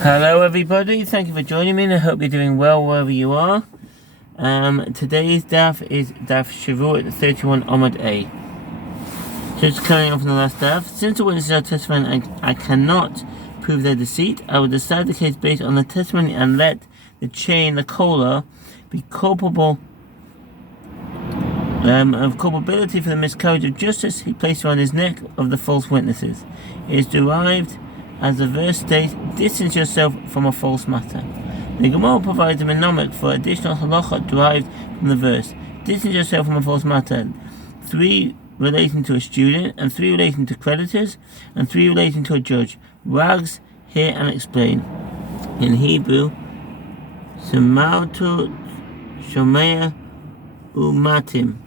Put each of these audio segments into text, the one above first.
Hello everybody, thank you for joining me and I hope you're doing well wherever you are. Today's daf is daf Shevuot 31 Omad A. Just carrying on from the last daf. Since the witnesses are testifying I cannot prove their deceit, I will decide the case based on the testimony and let the collar, be culpable of culpability for the miscarriage of justice he placed around his neck of the false witnesses. It is derived, as the verse states, distance yourself from a false matter. The Gemara provides a mnemonic for additional halacha derived from the verse. Distance yourself from a false matter. 3 relating to a student, and 3 relating to creditors, and 3 relating to a judge. Rags, hear and explain. In Hebrew, Semautu Shomea Umatim.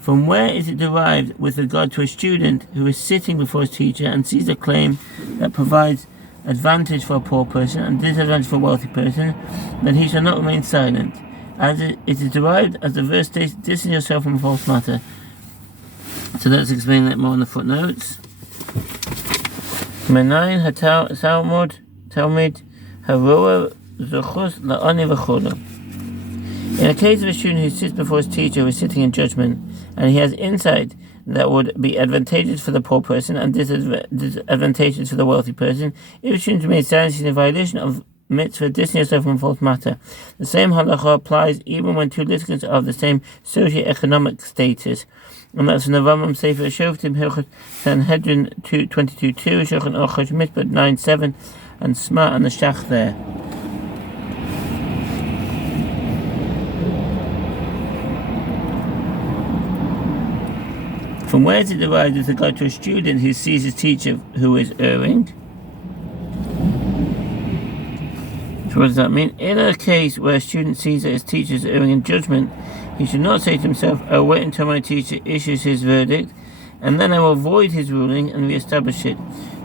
From where is it derived with regard to a student who is sitting before his teacher and sees a claim that provides advantage for a poor person and disadvantage for a wealthy person, that he shall not remain silent? As it is derived, as the verse states, distance yourself from a false matter. So let's explain that more in the footnotes. Menayin Talmud Haroa Zochus La'ani V'chola. In a case of a student who sits before his teacher who is sitting in judgment, and he has insight that would be advantageous for the poor person and disadvantageous for the wealthy person, if a student remains silent, he is in violation of mitzvah, distance yourself from false matter. The same halacha applies even when 2 litigants are of the same socio-economic status. And that's in the Rambam Sefer Shoftim Hilchot Sanhedrin 22:2, Shulchan Aruch Mishpat 9:7, and Sma and the Shach there. From where is it derived with regard to a student who sees his teacher who is erring? So what does that mean? In a case where a student sees that his teacher is erring in judgment, he should not say to himself, I'll wait until my teacher issues his verdict, and then I will void his ruling and re-establish it,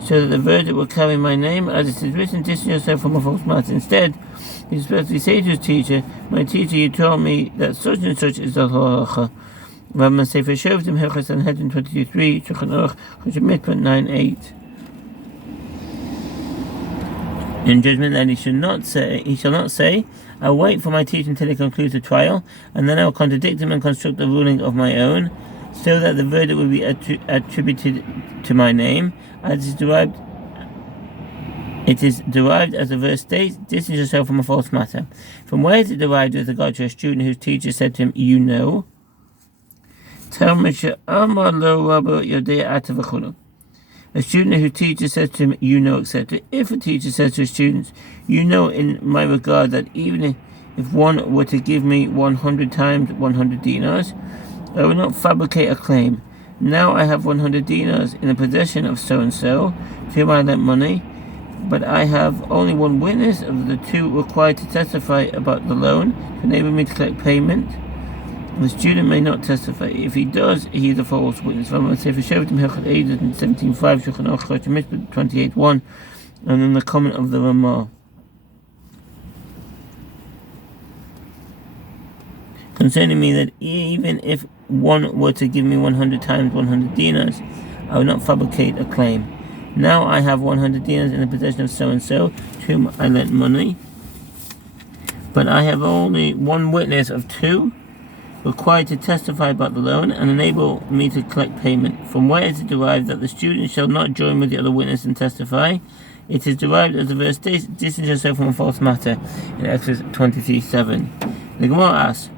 so that the verdict will carry my name, as it is written, distance yourself from a false matter. Instead, he is supposed to say to his teacher, my teacher, you told me that such and such is the halacha. Rambam Sefer Shoftim Hilchot Sanhedrin 22:3, Shulchan Aruch Mishpat 9:8. In judgment, then he shall not say, I'll wait for my teacher until he concludes the trial, and then I will contradict him and construct a ruling of my own, so that the verdict will be attributed to my name, as it is derived as the verse states, distance yourself from a false matter. From where is it derived with regard to a student whose teacher said to him, you know? A student whose teacher says to him, you know, etc. If a teacher says to a student, you know in my regard that even if one were to give me 100 times 100 dinars, I will not fabricate a claim. Now I have 100 dinars in the possession of so-and-so, to whom I lent money, but I have only one witness of the 2 required to testify about the loan to enable me to collect payment. The student may not testify. If he does, he is a false witness. Rambam Sefer Shoftim Hilchot 17:5, Shulchan Aruch Mishpat 28:1, and then the comment of the Ramah. Concerning me, that even if one were to give me 100 times 100 dinars, I will not fabricate a claim. Now I have 100 dinars in the possession of so-and-so, to whom I lent money, but I have only one witness of 2 required to testify about the loan and enable me to collect payment. From where is it derived that the student shall not join with the other witness and testify? It is derived as the verse states, distance yourself from a false matter, in Exodus 23:7. The Gemara asks,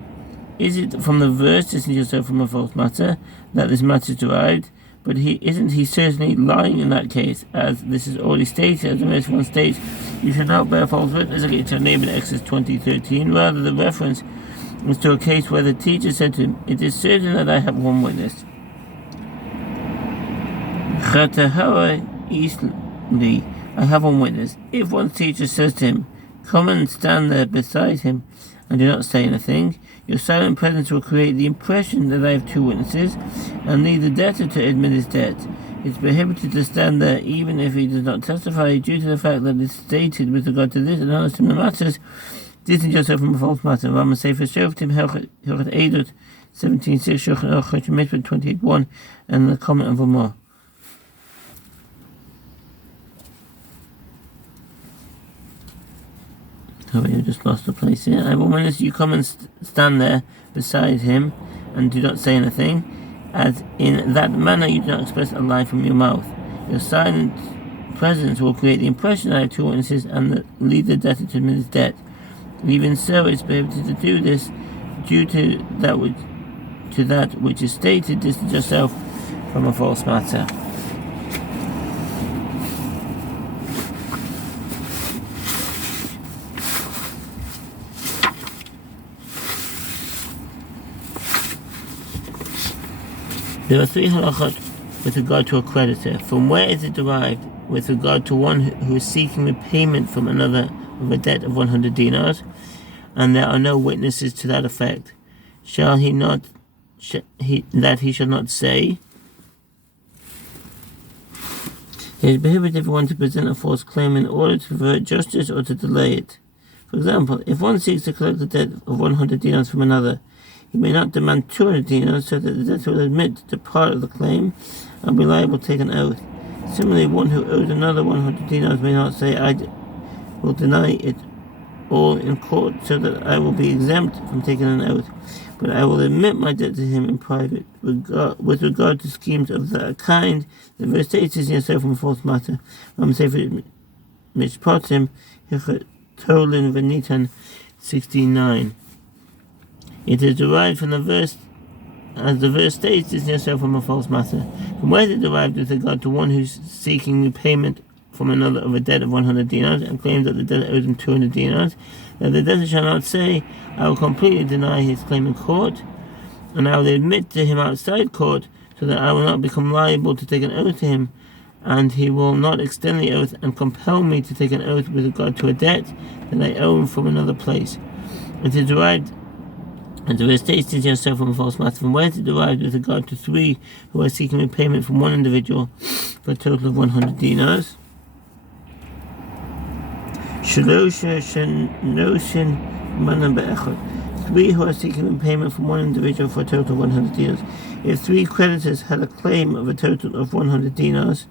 is it from the verse, distance yourself from a false matter, that this matter is derived? But isn't he certainly lying in that case, as this is already stated, as the verse 1 states, you should not bear false witness against your neighbor in Exodus 20:13. Rather, the reference was to a case where the teacher said to him, it is certain that I have one witness. I have one witness. If one's teacher says to him, come and stand there beside him and do not say anything, your silent presence will create the impression that I have 2 witnesses and lead the debtor to admit his debt. It's prohibited to stand there even if he does not testify, due to the fact that it is stated with regard to this and other similar matters, distance yourself from a false matter. Rambam Sefer Shoftim Hilchot 17:6, Shulchan Aruch Mishpat 28:1, and the comment of Ramah. Sorry, I just lost the place here. I have a witness, you come and stand there beside him and do not say anything, as in that manner you do not express a lie from your mouth. Your silent presence will create the impression that I have two witnesses and lead the debtor to admit his debt. Even so, it is prohibited to do this due to that which is stated. Distance yourself from a false matter. There are three halachot with regard to a creditor. From where is it derived with regard to one who is seeking repayment from another of a debt of 100 dinars, and there are no witnesses to that effect? Shall he not that he shall not say? It is prohibited for one to present a false claim in order to avert justice or to delay it. For example, if one seeks to collect a debt of 100 dinars from another, he may not demand 200 dinars so that the debtor will admit to part of the claim and be liable to take an oath. Similarly, one who owes another 100 dinars may not say, I will deny it all in court so that I will be exempt from taking an oath, but I will admit my debt to him in private. With regard to schemes of that kind, the verse states yourself from a false matter. Mishpatim, Tolin Venitan 16:9. It is derived from the verse, as the verse states, is yourself from a false matter. From where is it derived with regard to one who is seeking repayment from another of a debt of 100 dinars and claims that the debtor owes him 200 dinars, that the debtor shall not say, I will completely deny his claim in court, and I will admit to him outside court, so that I will not become liable to take an oath to him, and he will not extend the oath and compel me to take an oath with regard to a debt that I owe him from another place. It is derived, and the verse states yourself from a false matter. From where is it derived with regard to three who are seeking repayment from one individual for a total of 100 dinars? Three who are seeking repayment from one individual for a total of 100 dinars. If three creditors had a claim of a total of 100 dinars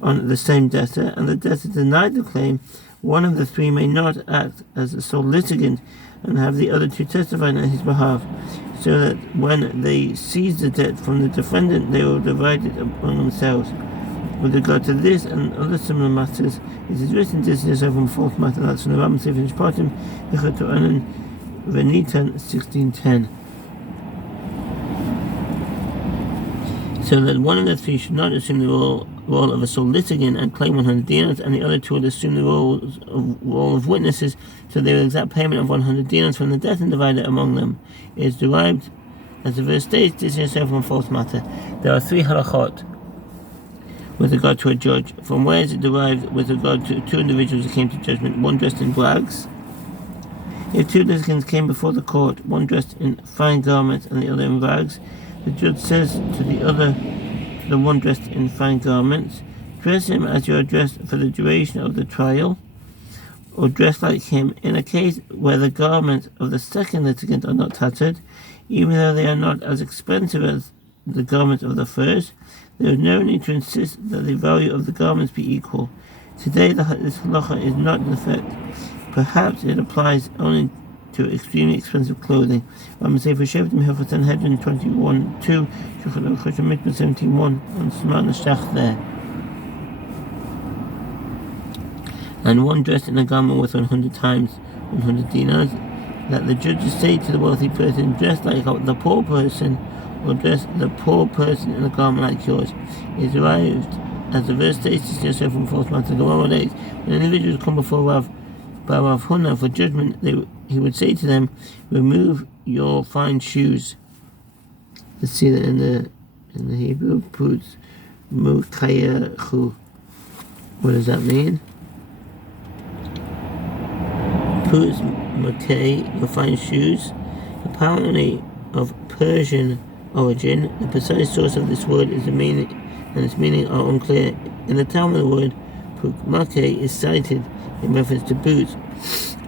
on the same debtor, and the debtor denied the claim, one of the three may not act as a sole litigant and have the other two testify on his behalf, so that when they seize the debt from the defendant, they will divide it among themselves. With regard to this and other similar matters, it is written distance yourself from a false matter. That's from the Rambam Sefer Mishpatim, Venitan 16:10. So that one of the three should not assume the role of a sole litigant and claim 100 dinars, and the other two will assume the role of witnesses, so they will exact payment of 100 dinars from the debt and divide it among them. It is derived, as the verse states, distance yourself from a false matter. There are three halachot with regard to a judge. From where is it derived with regard to two individuals who came to judgment, one dressed in rags? If two litigants came before the court, one dressed in fine garments and the other in rags, the judge says to the one dressed in fine garments, dress him as you are dressed for the duration of the trial, or dress like him. In a case where the garments of the second litigant are not tattered, even though they are not as expensive as the garments of the first, there is no need to insist that the value of the garments be equal. Today, this halacha is not in effect. Perhaps it applies only to extremely expensive clothing. I'm say for Shevuot Daf Sanhedrin 21:2, Shevuot Daf 17:1 on Smart Nashach there. And one dressed in a garment worth 100 times 100 dinars, that the judges say to the wealthy person, dress like the poor person, or dress the poor person in a garment like yours. It is derived, as the verse states yourself from false matter. When individuals come before Rav Huna for judgment, he would say to them, remove your fine shoes. Let's see that in the Hebrew, puts mukayachu. What does that mean? Puts mukay, your fine shoes. Apparently of Persian origin, the precise source of this word is the meaning, and its meaning are unclear. In the Talmud, the word pukmake is cited in reference to boots,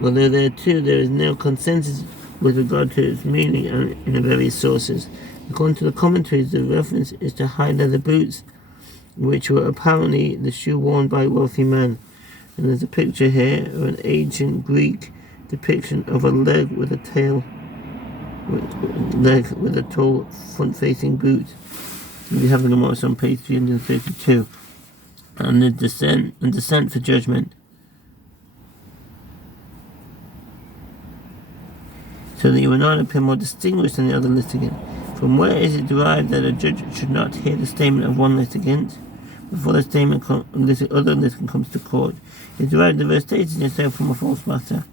although there is no consensus with regard to its meaning in the various sources. According to the commentaries, the reference is to high leather boots, which were apparently the shoe worn by a wealthy man. And there's a picture here of an ancient Greek depiction of a leg with a tall front-facing boot. We have the Gemara on page 332, and the descent for judgment. So that you are not appear more distinguished than the other litigant. From where is it derived that a judge should not hear the statement of one litigant before the statement other litigant comes to court? It derived the verse stating yourself from a false matter.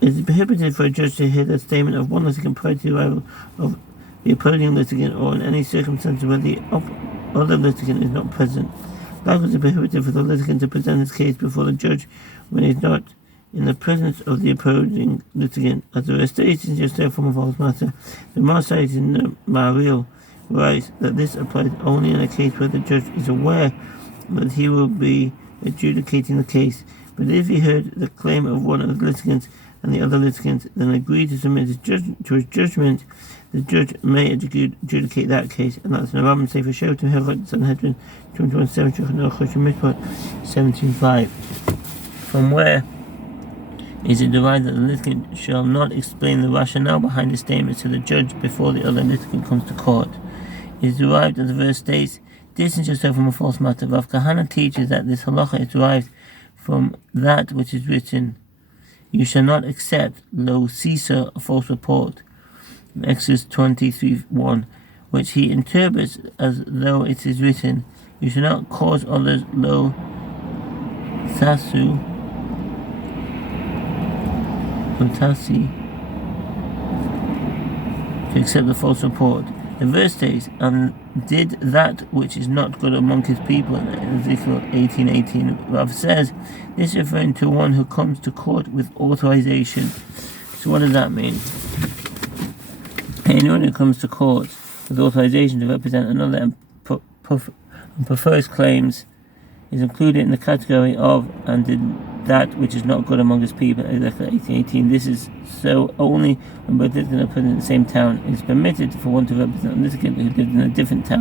It is prohibited for a judge to hear the statement of one litigant prior to the arrival of the opposing litigant, or in any circumstance where the other litigant is not present. Likewise, it is prohibited for the litigant to present his case before the judge when he is not in the presence of the opposing litigant. As the verse states yourself from a false matter, the Maasai in the Maril writes that this applies only in a case where the judge is aware that he will be adjudicating the case. But if he heard the claim of one of the litigants and the other litigant then agreed to submit to his judgment, the judge may adjudicate that case. And that's an Rambam Sefer Shevuot Daf Sanhedrin 17:5. From where is it derived that the litigant shall not explain the rationale behind the statement to the judge before the other litigant comes to court? It is derived, as the verse states, distance yourself from a false matter. Rav Kahana teaches that this halacha is derived from that which is written, you shall not accept lo sisa, a false report, Exodus 23:1, which he interprets as though it is written, you shall not cause others lo tasi to accept the false report. The verse states, and did that which is not good among his people, in Ezekiel 18:18. Rav says, this is referring to one who comes to court with authorization. So what does that mean? Anyone who comes to court with authorization to represent another and prefers claims is included in the category of and did that which is not good among his people, Ezekiel 18:18. This is so only when both litigants are present in the same town. It is permitted for one to represent a litigant who lived in a different town.